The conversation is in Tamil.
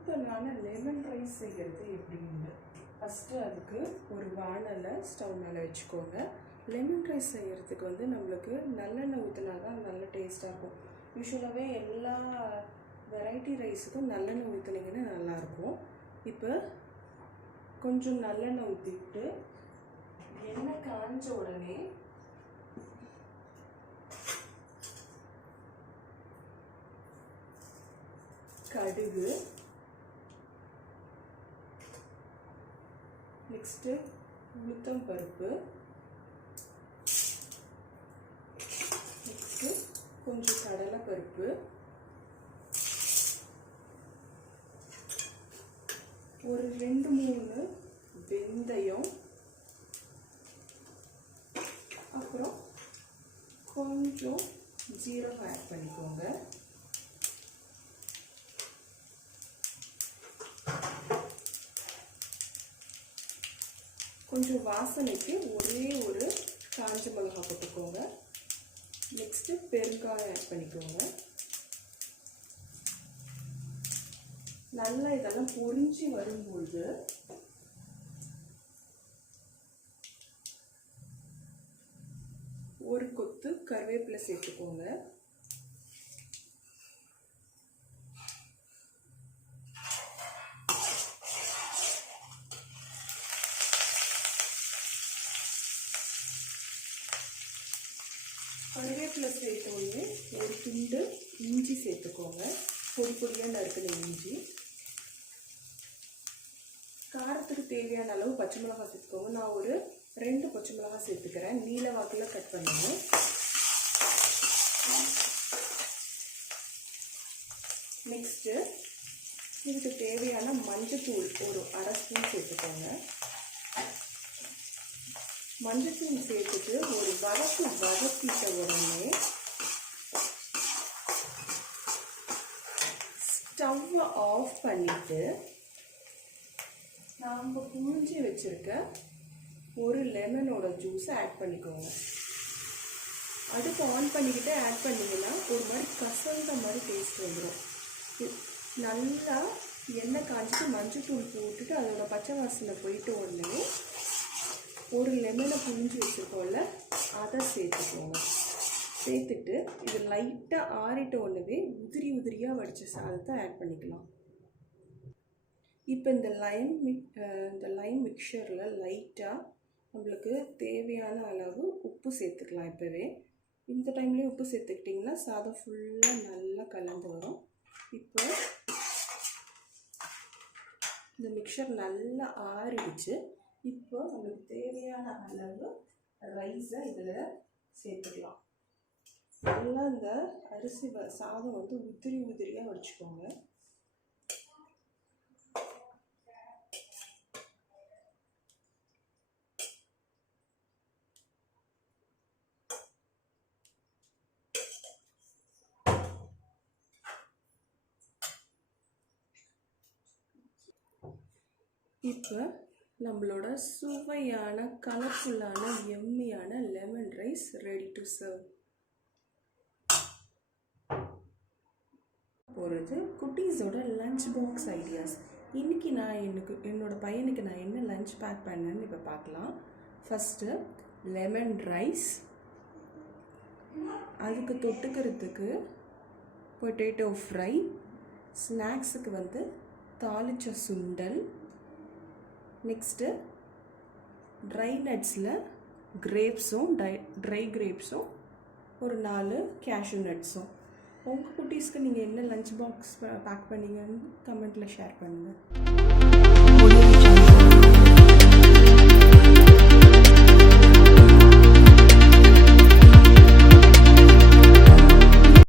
சிம்பிளான லெமன் ரைஸ் செய்கிறது எப்படின்னு ஃபஸ்ட்டு அதுக்கு ஒரு வானலை ஸ்டவ் மேலே வச்சுக்கோங்க. லெமன் ரைஸ் செய்கிறதுக்கு வந்து நம்மளுக்கு நல்லெண்ணெய் ஊற்றினா தான் நல்ல டேஸ்ட்டாக இருக்கும். யூஸ்வலாகவே எல்லா வெரைட்டி ரைஸுக்கும் நல்லெண்ணெய் ஊற்றினீங்கன்னா நல்லாயிருக்கும். இப்போ கொஞ்சம் நல்லெண்ணெய் ஊற்றிட்டு எண்ணெய் காஞ்ச உடனே கடுகு, நெக்ஸ்ட்டு உளுத்தம் பருப்பு, நெக்ஸ்ட்டு கொஞ்சம் கடலை பருப்பு, ஒரு 2-3 வெந்தயம், அப்புறம் கொஞ்சம் ஜீரகம் ஆட் பண்ணிக்கோங்க. கொஞ்சம் வாசனைக்கு ஒரே ஒரு காஞ்ச மிளகாய் போட்டுக்கோங்க. நெக்ஸ்ட்டு பெருங்காயம் ஆட் பண்ணிக்கோங்க. நல்லா இதெல்லாம் பொரிஞ்சு வரும்போது ஒரு கொத்து கருவேப்பிலை சேர்த்துக்கோங்க. கருவேப்பிலை சேர்த்த உடனே ஒரு துண்டு இஞ்சி சேர்த்துக்கோங்க. பொடி பொடியாக நறுக்கின இஞ்சி. காரத்துக்கு தேவையான அளவு பச்சை மிளகாய் சேர்த்துக்கோங்க. நான் ஒரு 2 பச்சை மிளகாய் சேர்த்துக்கிறேன். நீல வாக்கில் கட் பண்ணுங்க. நெக்ஸ்ட்டு இதுக்கு தேவையான மஞ்சத்தூள் ஒரு 1/2 ஸ்பூன் சேர்த்துக்கோங்க. மஞ்சத்தூள் சேர்த்துட்டு ஒரு வதக்கிட்ட உடனே ஸ்டவ்வை ஆஃப் பண்ணிவிட்டு நாம் புழிஞ்சி வச்சுருக்க ஒரு லெமனோட ஜூஸை ஆட் பண்ணிக்கோங்க. அடுப்பு ஆன் பண்ணிக்கிட்டே ஆட் பண்ணிங்கன்னா ஒரு மாதிரி கசந்த மாதிரி டேஸ்ட் வந்துடும். நல்லா எண்ணெய் காய்ச்சிட்டு மஞ்சத்தூள் போட்டுட்டு அதோட பச்சை வாசனை போயிட்டு உடனே ஒரு லெமனை புழிஞ்சு வச்சுருக்கோம்ல அதை சேர்த்துக்கோங்க. சேர்த்துட்டு இது லைட்டாக ஆறிட்ட உடனே உதிரியாக வடித்த சாதத்தை ஆட் பண்ணிக்கலாம். இப்போ இந்த லைம் மிக்சரில் லைட்டாக நம்மளுக்கு தேவையான அளவு உப்பு சேர்த்துக்கலாம். இப்போவே இந்த டைம்லேயே உப்பு சேர்த்துக்கிட்டிங்கன்னா சாதம் ஃபுல்லாக நல்லா கலந்து வரும். இப்போ இந்த மிக்சர் நல்லா ஆறிடுச்சு. இப்போ நம்மளுக்கு தேவையான அளவு ரைஸை இதில் சேர்த்துக்கலாம். நல்லா இந்த அரிசி சாதம் வந்து உதிரியாக வடிச்சுக்கோங்க. இப்போ நம்மளோட சுவையான கலர்ஃபுல்லான எம்மியான lemon rice ready to serve. போகிறது குட்டீஸோட லஞ்ச் பாக்ஸ் ஐடியாஸ். இன்றைக்கி நான் என்னோட பையனுக்கு நான் என்ன லஞ்ச் பேக் பண்ணேன்னு இப்போ பார்க்கலாம். ஃபஸ்ட்டு லெமன் ரைஸ், அதுக்கு தொட்டுக்கிறதுக்கு பொட்டேட்டோ ஃப்ரை, ஸ்நாக்ஸுக்கு வந்து தாளிச்ச சுண்டல், நெக்ஸ்ட்டு ட்ரை நட்ஸில் கிரேப்ஸும் ட்ரை கிரேப்ஸும் ஒரு 4 கேஷ்யூ நட்ஸும். உங்கள் குட்டீஸ்க்கு நீங்கள் என்ன லஞ்ச் பாக்ஸ் பேக் பண்ணீங்கன்னு கமெண்ட்டில் ஷேர் பண்ணுங்கள்.